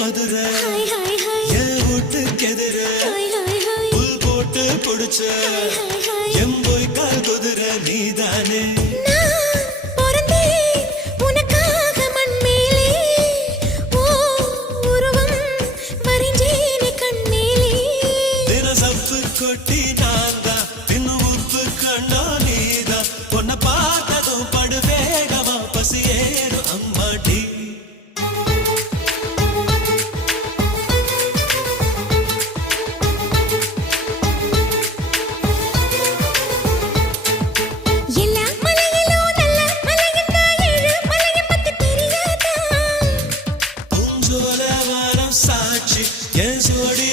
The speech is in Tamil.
மதுரை என் வீட்டுக்கு எதிர புல் போட்டு புடிச்ச எம்போய் கால் குதிரை நீதானே கொட்டி நான்தா இன்னும் உப்பு கண்ணா நீதா பொண்ண பார்த்ததும் படுவேகமா பசியேறும் அம்மாடி எல்லா மலையிலும் நல்ல மலையந்தா ஏழு மலையை பத்தி தெரியாதா பூஞ்சோல வாரம் சாட்சி என் சோடி